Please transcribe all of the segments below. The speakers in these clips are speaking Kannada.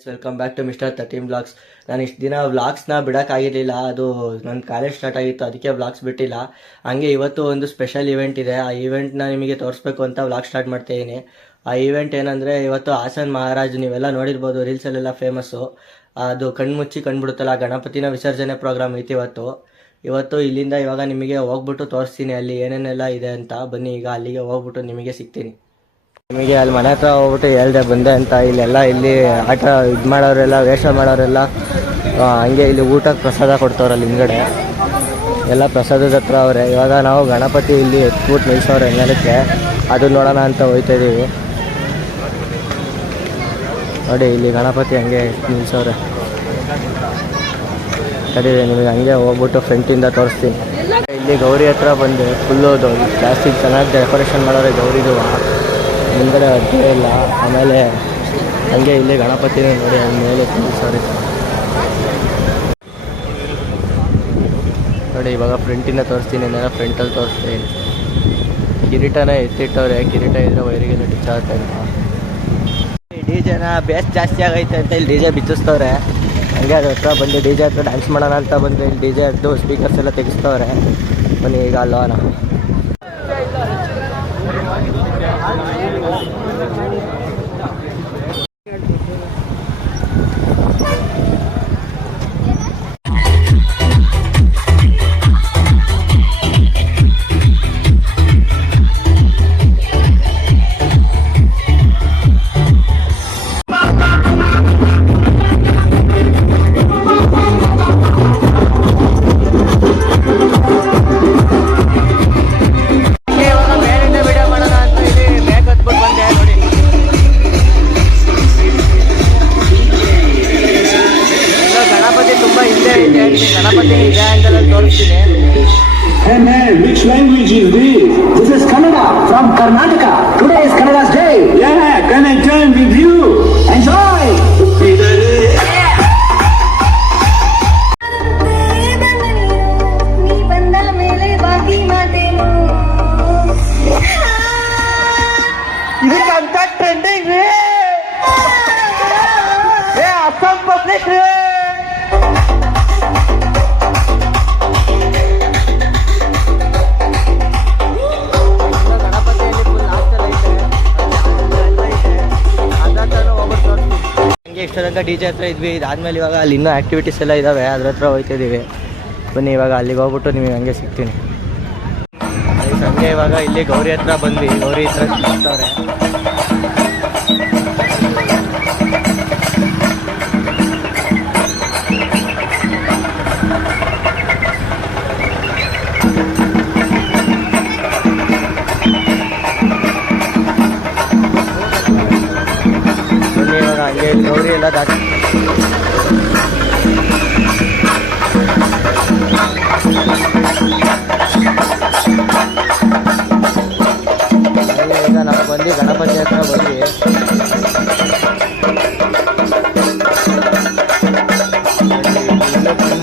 Welcome back to mister 13 vlogs. ನಾನು ಇಷ್ಟು ದಿನ ವ್ಲಾಗ್ಸ್ನ ಬಿಡೋಕ್ಕಾಗಿರಲಿಲ್ಲ. ಅದು ನನ್ನ ಕಾಲೇಜ್ ಸ್ಟಾರ್ಟ್ ಆಗಿತ್ತು, ಅದಕ್ಕೆ ವ್ಲಾಗ್ಸ್ ಬಿಟ್ಟಿಲ್ಲ. ಹಂಗೆ ಇವತ್ತು ಒಂದು ಸ್ಪೆಷಲ್ ಇವೆಂಟ್ ಇದೆ. ಆ ಇವೆಂಟ್ನ ನಿಮಗೆ ತೋರಿಸ್ಬೇಕು ಅಂತ ವ್ಲಾಗ್ ಸ್ಟಾರ್ಟ್ ಮಾಡ್ತಾಯಿದ್ದೀನಿ. ಆ ಇವೆಂಟ್ ಏನಂದರೆ, ಇವತ್ತು ಹಾಸನ್ ಮಹಾರಾಜ್ ನೀವೆಲ್ಲ ನೋಡಿರ್ಬೋದು, ರೀಲ್ಸಲ್ಲೆಲ್ಲ ಫೇಮಸ್ಸು. ಅದು ಕಣ್ಮುಚ್ಚಿ ಕಂಡುಬಿಡುತ್ತಲ್ಲ, ಗಣಪತಿನ ವಿಸರ್ಜನೆ ಪ್ರೋಗ್ರಾಮ್ ಐತಿ ಇವತ್ತು ಇಲ್ಲಿಂದ ಇವಾಗ ನಿಮಗೆ ಹೋಗ್ಬಿಟ್ಟು ತೋರಿಸ್ತೀನಿ ಅಲ್ಲಿ ಏನೇನೆಲ್ಲ ಇದೆ ಅಂತ. ಬನ್ನಿ ಈಗ ಅಲ್ಲಿಗೆ ಹೋಗ್ಬಿಟ್ಟು ನಿಮಗೆ ಸಿಗ್ತೀನಿ. ನಿಮಗೆ ಅಲ್ಲಿ ಮನೆ ಹತ್ರ ಹೋಗ್ಬಿಟ್ಟು ಹೇಳ್ದೆ ಬಂದೆ ಅಂತ. ಇಲ್ಲಿ ಆಟ ಇದು ಮಾಡೋರೆಲ್ಲ, ವೇಷ ಮಾಡೋರೆಲ್ಲ ಹಂಗೆ ಇಲ್ಲಿ ಊಟಕ್ಕೆ ಪ್ರಸಾದ ಕೊಡ್ತವ್ರಲ್ಲಿ ಹಿಂದ್ಗಡೆ ಎಲ್ಲ ಪ್ರಸಾದದ ಹತ್ರ ಅವರೇ. ಇವಾಗ ನಾವು ಗಣಪತಿ ಇಲ್ಲಿ ಎತ್ಬಿಟ್ಟು ನಿಲ್ಸವ್ರೆ ನೆಲಕ್ಕೆ, ಅದು ನೋಡೋಣ ಅಂತ ಹೋಗ್ತಾ ಇದ್ದೀವಿ. ನೋಡಿ ಇಲ್ಲಿ ಗಣಪತಿ ಹಂಗೆ ನಿಲ್ಸವ್ರೆ. ಸರಿ, ನಿಮಗೆ ಹಂಗೆ ಹೋಗ್ಬಿಟ್ಟು ಫ್ರಂಟಿಂದ ತೋರಿಸ್ತೀನಿ. ಇಲ್ಲಿ ಗೌರಿ ಹತ್ರ ಬಂದು ಫುಲ್ಲು ಜಾಸ್ತಿ ಚೆನ್ನಾಗಿ ಡೆಕೋರೇಷನ್ ಮಾಡೋರೆ ಗೌರಿದು. ಮುಂದ್ಗಡೆ ಅಡ್ಗೆ ಇಲ್ಲ. ಆಮೇಲೆ ಹಂಗೆ ಇಲ್ಲಿ ಗಣಪತಿನ ನೋಡಿ ಮೇಲೆ ನಿಲ್ಸವ್ರೆ. ನೋಡಿ ಇವಾಗ ಫ್ರಂಟಿಂದ ತೋರಿಸ್ತೀನಿ, ಫ್ರಂಟಲ್ಲಿ ತೋರಿಸ್ತೀನಿ. ಕಿರೀಟನ ಎತ್ತಿಟ್ಟವ್ರೆ, ಕಿರೀಟ ಇದ್ರೆ ವೈರಿಗೆಲ್ಲ ಡಿಚ್ ಆಗುತ್ತೆ ಅಂತ. ಡಿ ಜೆನ ಬೇಸ್ ಜಾಸ್ತಿ ಆಗೈತೆ ಅಂತ ಇಲ್ಲಿ ಡಿ ಜೆ ಬಿಚ್ಚಿಸ್ತವ್ರೆ. ಹಂಗೆ ಅದ್ರ ಹತ್ರ ಬಂದು ಡಿ ಜೆ ಹತ್ರ ಡ್ಯಾನ್ಸ್ ಮಾಡೋಣ ಅಂತ ಬಂದು ಇಲ್ಲಿ ಡಿ ಜೆ ಹತ್ತು ಸ್ಪೀಕರ್ಸ್ ಎಲ್ಲ ತೆಗಿಸ್ತವ್ರೆ. ಬನ್ನಿ ಈಗ ಅಲ್ಲೋಣ. Hey man, which language is this? This is Kannada from Karnataka. Today is Kannada's day. Yeah, can I join with you? Enjoy! ಇದಕ್ಕಂತ ಟ್ರೆಂಡಿಂಗ್ ರೀ, ಅಸ್ಸಾಂ ಪಬ್ಲಿಕ್ ರೀ. ಹಂಗೆ ಇಷ್ಟ ತನಕ ಡಿ ಜೆ ಹತ್ರ ಇದ್ವಿ. ಇದಾದ್ಮೇಲೆ ಇವಾಗ ಅಲ್ಲಿ ಇನ್ನೂ ಆ್ಯಕ್ಟಿವಿಟೀಸ್ ಎಲ್ಲ ಇದ್ದಾವೆ, ಅದ್ರ ಹತ್ರ ಹೋಗ್ತಿದ್ದೀವಿ. ಬನ್ನಿ ಇವಾಗ ಅಲ್ಲಿಗೆ ಹೋಗ್ಬಿಟ್ಟು ನಿಮಗೆ ಹಂಗೆ ಸಿಗ್ತೀನಿ. ಸಂಜೆ ಇವಾಗ ಇಲ್ಲಿ ಗೌರಿ ಹತ್ರ ಬಂದ್ವಿ. ಗೌರಿ ಹತ್ರ ಸಿಗ್ತಾರೆ. ಇವಾಗ ಹಂಗೆ ಗೌರಿ ಎಲ್ಲ ದಾಟಿ ಈಗ ನಾವು ಬಂದು ಗಣಪತಿ ಹತ್ರ ಬಂದ್ವಿ.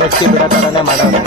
ಮುಚ್ಚಿ ಬಿಡೋ ಥರನೇ ಮಾಡೋದು.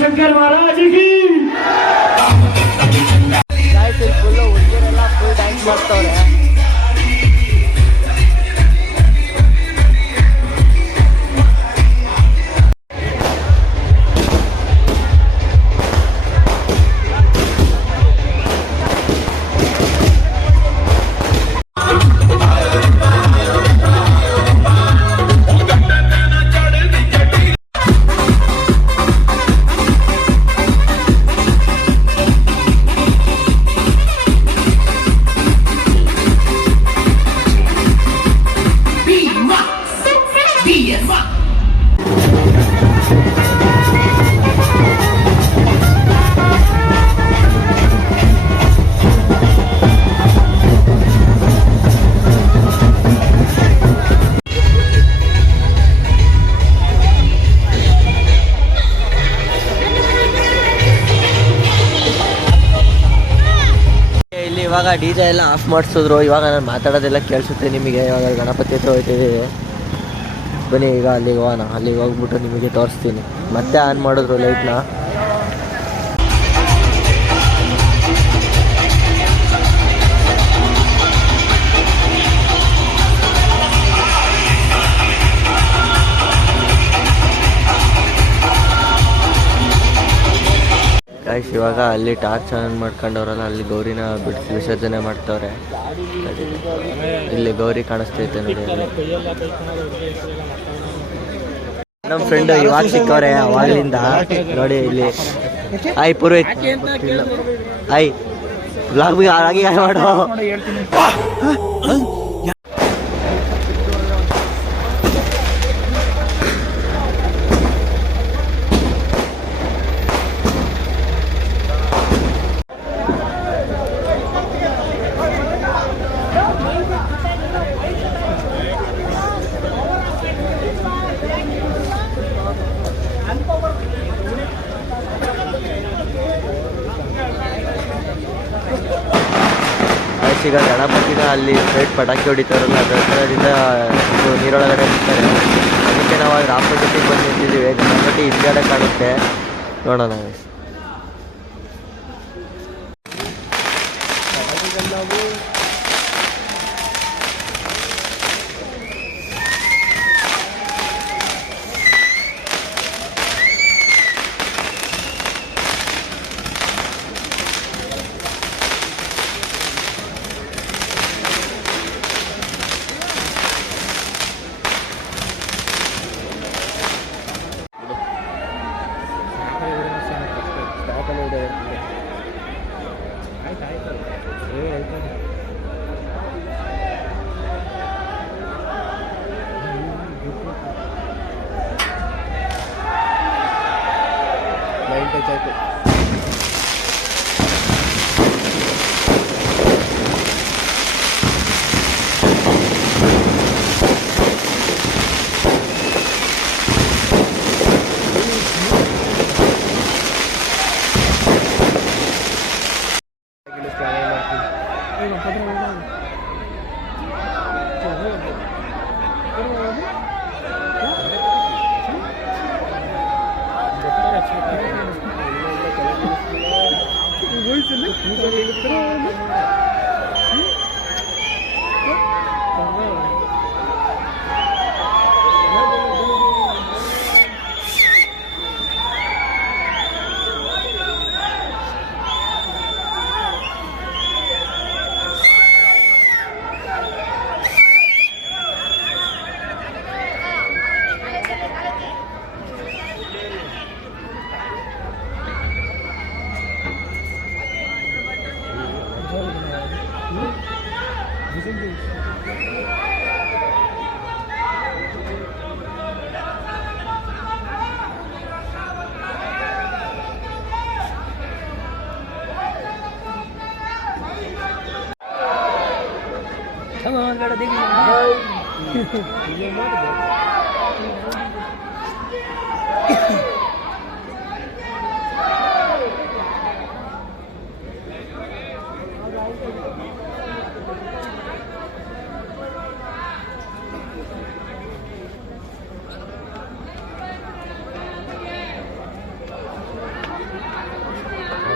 शंकर महाराज की ಫುಲ್ಲು ಹುಡುಗರೆಲ್ಲ ಫುಲ್ ಡ್ಯಾನ್ಸ್ ಮಾಡ್ತವ್ರೆ. ಇವಾಗ ಡಿ ಜೆ ಎಲ್ಲ ಆಫ್ ಮಾಡಿಸಿದ್ರು. ಇವಾಗ ನಾನು ಮಾತಾಡೋದೆಲ್ಲ ಕೇಳಿಸುತ್ತೆ ನಿಮಗೆ. ಇವಾಗ ಗಣಪತಿ ಹತ್ರ ಹೋಗ್ತಿದ್ದೀವಿ. ಬನ್ನಿ ಈಗ ಅಲ್ಲಿಗೆ ಹೋಗೋಣ. ಅಲ್ಲಿಗೆ ಹೋಗ್ಬಿಟ್ಟು ನಿಮಗೆ ತೋರಿಸ್ತೀನಿ. ಮತ್ತೆ ಆನ್ ಮಾಡಿದ್ರು ಲೈಟ್ನ. ಗೈಸ್ ಇವಾಗ ಅಲ್ಲಿ ಟಾರ್ಚ್ ಆನ್ ಮಾಡ್ಕೊಂಡವ್ರಲ್ಲ ಅಲ್ಲಿ ಗೌರಿನ ವಿಸರ್ಜನೆ ಮಾಡ್ತವ್ರೆ. ಇಲ್ಲಿ ಗೌರಿ ಕಾಣಿಸ್ತೈತೆ ನೋಡಿ. ನಮ್ಮ ಫ್ರೆಂಡ್ ಇವಾಗ ಸಿಕ್ಕವ್ರೆ ಅವಾಗಲಿಂದ ನೋಡಿ. ಇಲ್ಲಿ ಆಯ್ ಪುರೋಹಿತ್ ಆಯ್ ಬ್ಲಾಗ್ ಆಗಿ ಮಾಡೋ. ಈಗ ಗಣಪತಿನ ಅಲ್ಲಿ ಸ್ಟ್ರೈಟ್ ಪಟಾಕಿ ಹೊಡಿತಾರಲ್ಲ ಅದರ ಥರದಿಂದ ನೀರೊಳಗಡೆ ಬಿಡ್ತಾರೆ. ಅದಕ್ಕೆ ನಾವು ಅದ್ರ ಆಪೋಸಿಟಿಗೆ ಬಂದು ನಿಂತಿದ್ದೀವಿ. ಗಣಪತಿ ಹಿಂದ್ಗಡೆ ಕಾಣುತ್ತೆ, ನೋಡೋಣ. ಲೈನ್ ಟಚ್ ಆಯಿತು.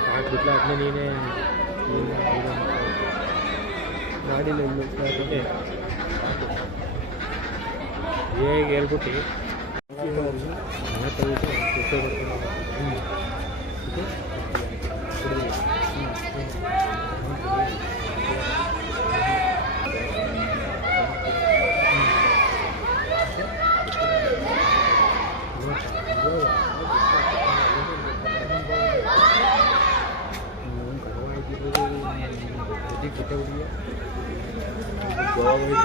ಹಾಕ್ಬಿಟ್ಲೆ ನೀನೇ ಗಾಡಿಲಿ ಹೇಗೆ ಹೇಳ್ಬಿಟ್ಟು ಗೋವಾ